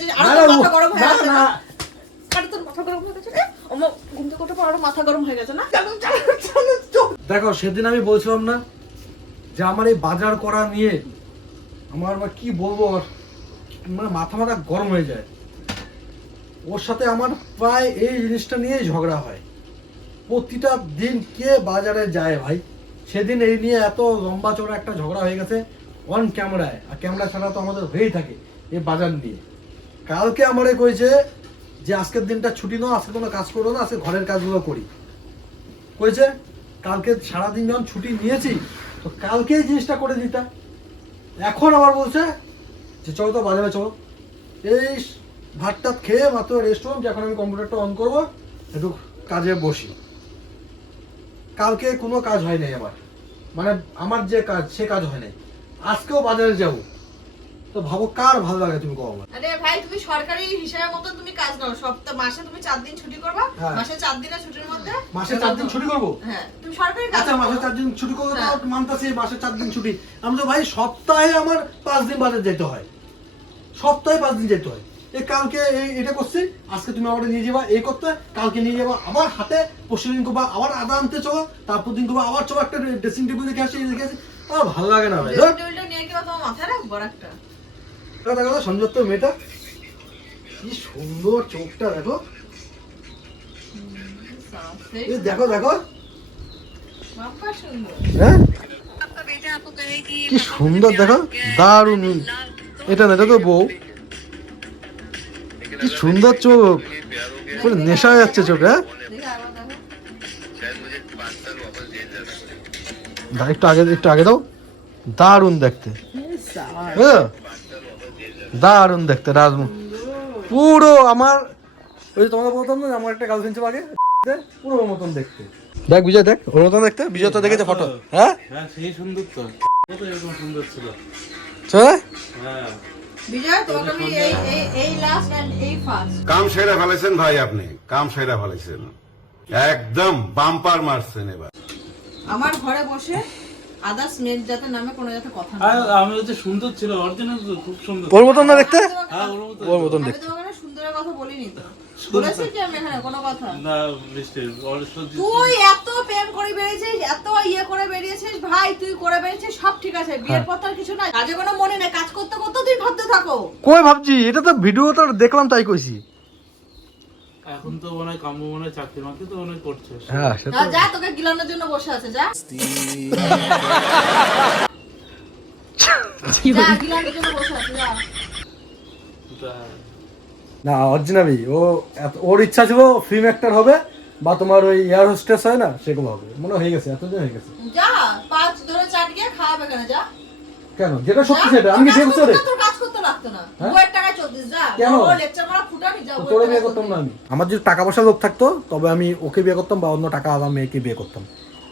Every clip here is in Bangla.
গেছিস আর তোর মাথা গরম হয়ে গেছে না আর তোর মাথা গরম হয়ে গেছে ওমা ঘুম থেকে উঠে পর মাথা গরম হয়ে গেছে না দেখো সেদিন আমি বলছিলাম না যে আমার এই বাজার করা নিয়ে আমার কি বলবো মানে মাথা গরম হয়ে যায়। ওর সাথে আমার প্রায় এই জিনিসটা নিয়েই ঝগড়া হয় প্রতিটা দিন। কে বাজারে যায় ভাই? সেদিন এই নিয়ে এত লম্বা চড়া একটা ঝগড়া হয়ে গেছে অন ক্যামেরায়, আর ক্যামেরা ছাড়া তো আমাদের হয়েই থাকে এই বাজার নিয়ে। কালকে আমারে কইছে যে আজকের দিনটা ছুটি নাও, আজকে কোনো কাজ করো না, আজকে ঘরের কাজগুলো করি কইছে। কালকে সারাদিন যখন ছুটি নিয়েছি তো কালকে এই জিনিসটা করে দিতা। এখন আবার বলছে যে চলো তো বাজারে চলো। এই ভাতটা খেয়ে মাত্র রেস্টুরেন্ট, এখন আমি কম্পিউটারটা অন করবো, একটু কাজে বসি। কালকে কোনো কাজ হয় নাই আমার, মানে আমার যে কাজ সে কাজ হয় নাই। আজকেও বাজারে যাব, তো ভাবো কার ভালো লাগে তুমি কও আমার? আরে ভাই তুমি সরকারি হিসাবের মতো তুমি কাজ নাও, সপ্তাহে মাসে তুমি 4 দিন ছুটি করবা, মাসে 4 দিনের ছুটির মধ্যে মাসে 4 দিন ছুটি করব। হ্যাঁ তুমি সরকারি কাজ। আচ্ছা মাসে 4 দিন ছুটি করব তো মানতাছি, মাসে 4 দিন ছুটি। আমি তো ভাই সপ্তাহে আমার 5 দিন বাজার যেতে হয়, সপ্তাহে 5 দিন যেতে হয়। এই কালকে এটা করছি, আজকে তুমি আমাকে নিয়ে যাবা এই করতে, কালকে নিয়ে যাবা আবার হাতে, পরশু দিন করবা আবার আদা আনতে চলো, তারপর দিন করবা আবার চলো একটা ড্রেসিং টেবিল দেখে আসি, দেখে আসি। আর ভালো লাগে না ভাই। ড্রেসিং টেবিলটা নিয়ে কি তোমার মাথায় রাখবো একটা কথা কথা সঞ্জত্ত মেয়েটা কি সুন্দর, চোখটা দেখো, এই দেখো দেখো, হ্যাঁ কি সুন্দর দেখো, দারুণ। এটা না, এটা তো বউ, কি সুন্দর চোখ, পুরো নেশা হয়ে যাচ্ছে চোখ। হ্যাঁ একটু আগে, একটু আগে দাও। দারুণ দেখতে, হ্যাঁ দারুণ দেখতে, রাজমুখ পুরো আমার ওই তোমাকে বলতাম না আমার একটা গার্লফ্রেন্ড ছিল আগে, পুরো ওর মতন দেখতে। দেখ বিজয়, দেখ ওর মতন দেখতে। বিজয় তো দেখেছে ফটো? হ্যাঁ সেই সুন্দর তো, কত এরকম সুন্দর ছিল। চলে বিজয় তোমাকে আমি এই লাস্ট এন্ড এই ফার্স্ট কাম সেরা ফেলেছেন ভাই, আপনি কাম সেরা ফেলেছেন, একদম বাম্পার মারছেন। এবার আমার ঘরে বসে আদার্স মেট যাতে নামে কোনো যাতে কথা না। আমি হচ্ছে সুন্দর ছিল, অরিজিনাল তো খুব সুন্দর। ওর মতন না দেখতে? হ্যাঁ ওর মতো, ওর মতন আমি দেখতে। তোমাকে সুন্দরের কথা বলিনি তো, বলেছি কি আমি এখানে কোনো কথা না মিষ্টি তুই এত প্রেম করে বেরিয়েছিস, এত ইয়ে করে বেরিয়েছিস ভাই, তুই করে বেরিয়েছিস সব ঠিক আছে, বিয়ের পর তার কিছু নাই, কাজে কোনো মনে নেই, কাজ করতে করতে তুই ভাবতে থাকো। কই ভাবছি, এটা তো ভিডিওটা দেখলাম তাই কইছি। এখন তো মনে হয় কাম্য মনে হয় চাকরি মাকরি তো মনে হয় করছে। হ্যাঁ যা যা, তোকে গিলানোর জন্য বসে আছে, যা যা গিলানোর জন্য বসে আছে, যা। না অরিজিনালি ওর ইচ্ছা ছিল ফিল্ম অ্যাক্টর হবে, বা তোমার ওই এয়ার হোস্টেস হয় না সেগুলো হবে, মনে হয়ে গেছে, এতদিন হয়ে গেছে। যা পাঁচ ধরে চাট গিয়ে খাওয়াবে কেন, যা। কেন যেটা সত্যি সেটা আমি কি বিয়ে করতে পারি? তোর কাজ করতে লাগতো না, হ্যাঁ? বউয়ের টাকায় চলতিস, যা। কেন? ও লেকচার মারা ফুটানি, যা। তোরে বিয়ে করতাম না আমি। আমার যদি টাকা পয়সা লোক থাকতো তবে আমি ওকে বিয়ে করতাম, বা অন্য টাকা আমার মেয়েকে বিয়ে করতাম,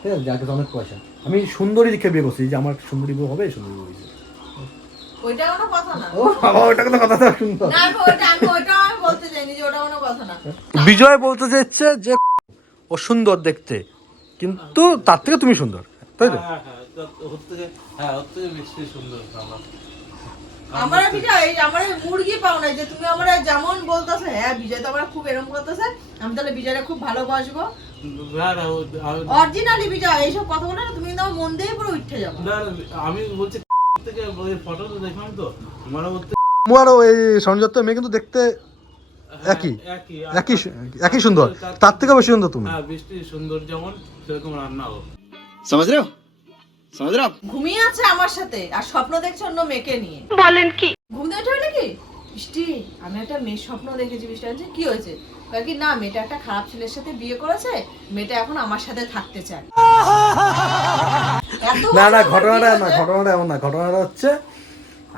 ঠিক আছে, যাকে অনেক পয়সা। আমি সুন্দরী দেখে বিয়ে করছি, যে আমার সুন্দরী বউ হবে, সুন্দরী বউ হয়েছে। ওইটা কোনো কথা না। ও বাবা, ওটা কোনো কথা না, সুন্দর। না আমি ওইটা আমি বলতে চাইনি যে ওটা কোনো কথা না। বিজয় বলতে চাইছে যে ও সুন্দর দেখতে, কিন্তু তার থেকে তুমি সুন্দর, তাই তো? হ্যাঁ হ্যাঁ ওর থেকে মিষ্টি সুন্দর আমার। আমার বিজয় আমার মুরগি পাও না যে তুমি আমার যেমন বলতেছো, হ্যাঁ বিজয় তো আমার খুব এরকম করতেছে, আমি তাহলে বিজয়টা খুব ভালোবাসবো। অরিজিনালি বিজয় এইসব কথা বলে না, তুমি কিন্তু আমার মন দিয়ে পুরো উঠে যাবো। না আমি বলছি থেকে ফটো তো দেখলাম তো, আমার তোমার ওই সঞ্জত্ত মেয়ে কিন্তু দেখতে একই একই একই সুন্দর, তার থেকে বেশি সুন্দর তুমি। হ্যাঁ বৃষ্টি সুন্দর যেমন, সেরকম রান্নাও। समझ रहे हो समझ रहे हो आप? ঘুমিয়ে আছে আমার সাথে আর স্বপ্ন দেখছে অন্য মেয়েকে নিয়ে। বলেন কি? ঘুম থেকে উঠে নাকি বৃষ্টি আমি একটা মেয়ের স্বপ্ন দেখেছি। বৃষ্টি আছে কি হয়েছে? কয় কি না, মেয়েটা একটা খারাপ ছেলের সাথে বিয়ে করেছে, মেয়েটা এখন আমার সাথে থাকতে চায়। না না ঘটনাটা না, ঘটনাটা এমন না। ঘটনাটা হচ্ছে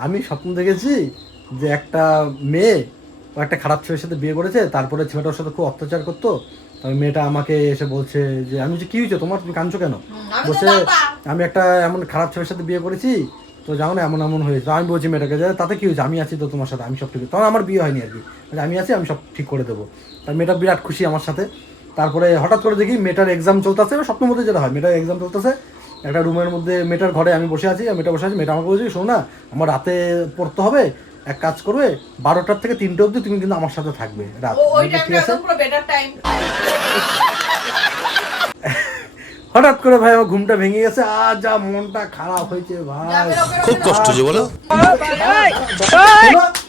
আমি স্বপ্ন দেখেছি যে একটা মেয়ে ও একটা খারাপ ছেলের সাথে বিয়ে করেছে, তারপরে ছেলেটার সাথে খুব অত্যাচার করতো। তবে মেয়েটা আমাকে এসে বলছে যে আমি যে কি হয়েছে তোমার, তুমি কাঁদছো কেন? বলছে আমি একটা এমন খারাপ ছেলের সাথে বিয়ে করেছি, তো জানো না এমন এমন হয়েছে। আমি বলছি মেয়েটাকে যে তাতে কি হয়েছে, আমি আছি তো তোমার সাথে, আমি সব ঠিক, তখন আমার বিয়ে হয়নি আর কি, আমি আছি, আমি সব ঠিক করে দেবো। তার মেয়েটা বিরাট খুশি আমার সাথে। তারপরে হঠাৎ করে দেখি মেয়েটার এক্সাম চলতেছে, স্বপ্নের মধ্যে যেটা হয়, মেয়েটার এক্সাম চলতেছে, একটা রুমের মধ্যে মেয়েটার ঘরে আমি বসে আছি, মেয়েটা বসে আছি। মেয়েটা আমাকে বলছি শোনো না, আমার রাতে পড়তে হবে, এক কাজ করবে 12টার থেকে 3টে অবধি তুমি কিন্তু আমার সাথে থাকবে রাত, ওই ঠিক টাইমটা আছে? একদম পুরো বেটার টাইম। হঠাৎ করে ভাই আমার ঘুমটা ভেঙে গেছে, আর যা মনটা খারাপ হয়েছে ভাই। খুব কষ্ট যে বলো।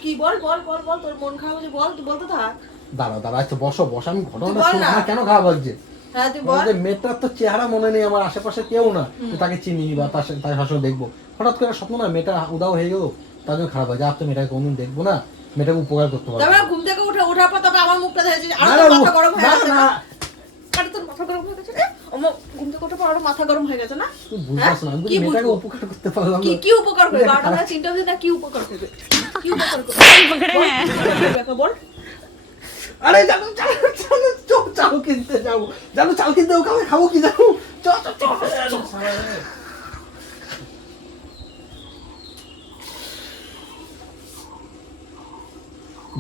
কি বল বল বল বল, তোর মন খারাপ হচ্ছে বল, তুই বলতে থাক। দাঁড়া আচ্ছা বসো, আমি ঘটনাটা তুই বল শুনি, না। আমার কেন খারাপ লাগছে? হ্যাঁ তুই বল। আমাদের মেয়েটার তো চেহারা মনে নেই, আমার আশেপাশে কেউ না যে তাকে চিনি বা তার সবসময় দেখবো। হঠাৎ করে স্বপ্ন না মেয়েটা উদাও হয়ে গেল, তার জন্য খারাপ হয়। আর তো মেয়েটাকে কোনদিন দেখবো না, মেয়েটাকে উপকার করতে পারবো। তারপরে ঘুম থেকে ওঠার পর তবে আমার মুখটা দেখেছিস, আর না, তোর না, মাথা গরম হয়ে না, গেছে না। না? আর তোর মাথা গরম হয়ে গেছে না? আমার ঘুম থেকে ওঠার পর আরো মাথা গরম হয়ে গেছে না? তুই বুঝতে না, আমি কি মেয়েটাকে বুঝবো? উপকার করতে পারলাম কি না। কি উপকার করবে? 12টা থেকে 3টা অবধি না কি উপকার করবে? কি উপকার করবে? বল। আরে জানো চাল কিনতে যাবো, জানো চাল কিনতে যাবো, কাউকে খাবো কি জানো?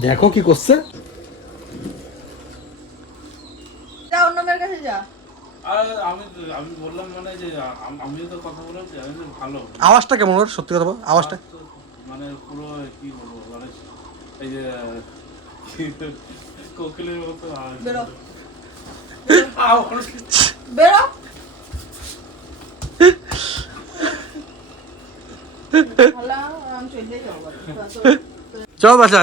দেখো কি করছে। যা অন্য মেয়ের কাছে যা। আর আমি বললাম মানে যে আমিও তো কথা বলেছি, আমি তো ভালো আওয়াজটা কেমন ওর, সত্যি কথা বল আওয়াজটা। মানে পুরো কি বলবো মানে এই যে কোকিলের মতো আওয়াজ। বেরো আওয়াজ। বেরো। হ্যালো, আমি চলে যাবো বাড়ি। চল বাচ্চা,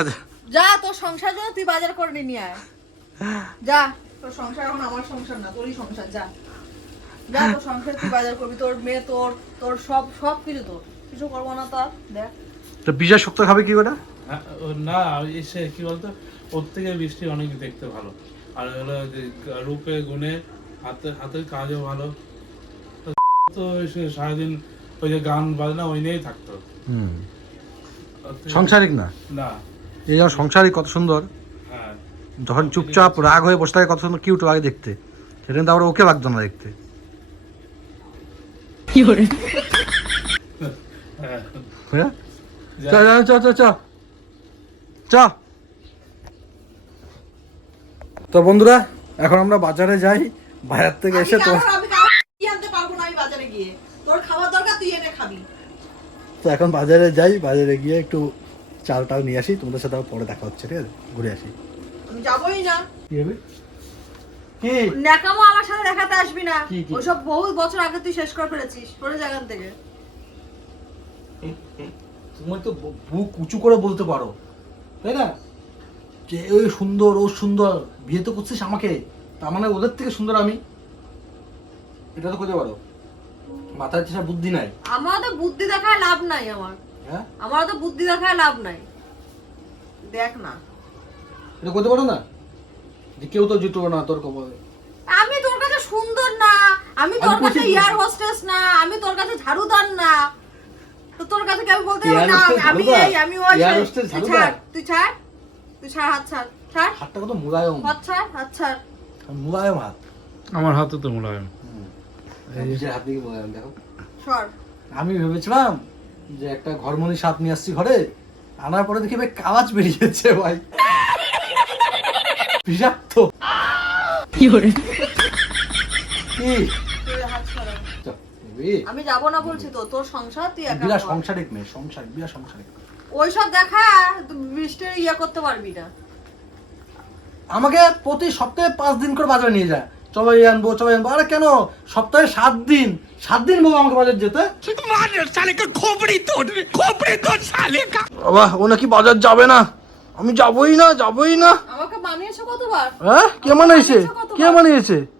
যা, তোর সংসার জন্য তুই বাজার করে নিয়ে আয়। যা, তোর সংসার এখন আমার সংসার না, তোরই সংসার। যা যা, তোর সংসার তুই বাজার করবি, তোর মেয়ে, তোর সব কিছু তোর, কিছু করবো না তো আর। দেখ বিজয় শক্ত খাবে কি ওটা? না এসে কি বলতো, ওর থেকে বৃষ্টি অনেক দেখতে ভালো, আর হলো যে রূপে গুণে হাতের কাজও ভালো। তো সে সারাদিন ওই যে গান বাজনা ওই নিয়েই থাকতো। সংসারিক না, না। এই যেমন সংসারিক কত সুন্দর, হ্যাঁ যখন চুপচাপ রাগ হয়ে বসে থাকে কত সুন্দর কিউট লাগে দেখতে, সেটা কিন্তু আবার ওকে লাগতো না দেখতে। হ্যাঁ। হ্যাঁ চ। তো বন্ধুরা এখন আমরা বাজারে যাই, বাজার থেকে এসে তো কি আনতে পারবো না আমি বাজারে গিয়ে, তোর খাবার দরকার তুই এনে খাবি। তো এখন বাজারে যাই, বাজারে গিয়ে একটু চাল টাল নিয়ে আসি, তোমাদের সাথে আবার পরে দেখা হচ্ছে, ঠিক আছে? ঘুরে আসি। আমি যাবোই না। কি হবে কি ন্যাকামো আমার সাথে দেখাতে আসবি না, কি? ওসব বহু বছর আগে তুই শেষ করে ফেলেছিস, সরে জায়গা থেকে। তুমি তো বুক উঁচু করে বলতে পারো, তাই না? যে ওই সুন্দর, ও সুন্দর, বিয়ে তো করছিস আমাকে, তার মানে ওদের থেকে সুন্দর আমি, এটা তো করতে পারো। মাথায় চেষ্টা বুদ্ধি নাই। আমার তো বুদ্ধি দেখায় লাভ নাই, হ্যাঁ, আমার তো বুদ্ধি দেখায় লাভ নাই। দেখ না, এটা করতে পারো না যে কেউ তো জুটবো না তোর কবলে। আমি তোর কাছে সুন্দর না, আমি তোর কাছে এয়ার হোস্টেস না, আমি তোর কাছে ঝাড়ুদার না, তো তোর কাছে কি আমি বলতে পারবো না আমি এই আমি ওই? তুই ছাড় হাত ছাড়, হাতটা কত মুলায়ম, হাত ছাড়। মুলায়ম হাত। আমার হাতে তো মোলায়েম। নিজের হাত দিকে মুলায়ম, দেখো। সর। আমি ভেবেছিলাম যে একটা ঘরমনি সাপ নিয়ে আসছি ঘরে, আনার পরে দেখি ভাই কাজ বেরিয়েছে ভাই, বিষাক্ত। কি তুই হাত ছাড়। চল, আমি যাবো না বলছি তো, তোর সংসার তুই একা বিরা কর। সংসারিক মেয়ে, সংসারিক, বিরা সংসারিক। ওইসব দেখা বৃষ্টির ইয়ে করতে পারবি না। আমাকে প্রতি সপ্তাহে 5 দিন করে বাজারে নিয়ে যায়, চলো এই আনবো চলো আনবো। আরে কেন, সপ্তাহে 7 দিন বলো আমাকে বাজার যেতে। বাবা ও নাকি বাজার যাবে না, আমি যাবোই না। আমাকে বানিয়েছো কতবার? হ্যাঁ, কে বানিয়েছে?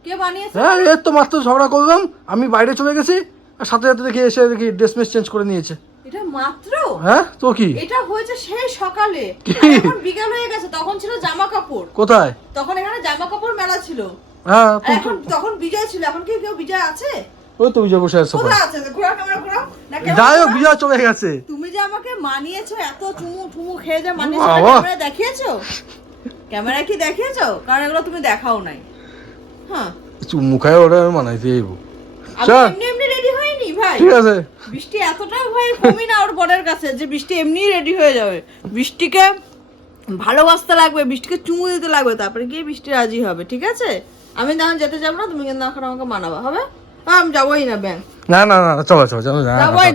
কে বানিয়েছে? হ্যাঁ, এর তো মাত্র ঝগড়া করলাম, আমি বাইরে চলে গেছি, আর সাথে সাথে দেখি এসে দেখি ড্রেস মেস চেঞ্জ করে নিয়েছে। এটা মাত্র? হ্যাঁ তো কি, এটা হয়েছে সেই সকালে, কি? এখন বিকেল হয়ে গেছে, তখন ছিল জামা কাপড়। কোথায়? তখন এখানে জামা কাপড় মেলা ছিল। হ্যাঁ আর এখন তখন বিজয় ছিল, এখন কি কেউ বিজয় আছে? ওই তো বিজয় বসে আছে। কোথায় আছে? ঘোরা ক্যামেরা ঘোরাও না, কেমন যাই হোক, ঘোরাও? বিজয় চলে গেছে। তুমি যে আমাকে মানিয়েছো, এত চুমু খেয়ে যে মানিয়েছো, বাবা। ক্যামেরা দেখিয়েছো? ক্যামেরা কি দেখিয়েছো? কারণ এগুলো তুমি দেখাও নাই। হ্যাঁ, মুখায় ওটা মানাইতে যাইব। আমি এমনি রেডি হইনি ভাই। ঠিক আছে, বৃষ্টি এতটা ভাই কমি না ওর বরের কাছে যে বৃষ্টি এমনি রেডি হয়ে যাবে। বৃষ্টিকে ভালোবাসতে লাগবে, বৃষ্টিকে চুমু দিতে লাগবে, তারপরে গিয়ে বৃষ্টি রাজি হবে, ঠিক আছে? আমি যখন যেতে যাবো না, তুমি কিন্তু এখন আমাকে মানাবা, হবে? আমি যাবোই না ব্যাংক। না চলো যাবোই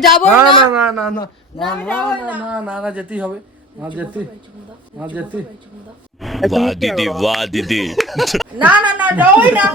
না। না যেতেই হবে। আমার যেতে আমার যেতে वाह दीदी वाह दीदी না না না ওই না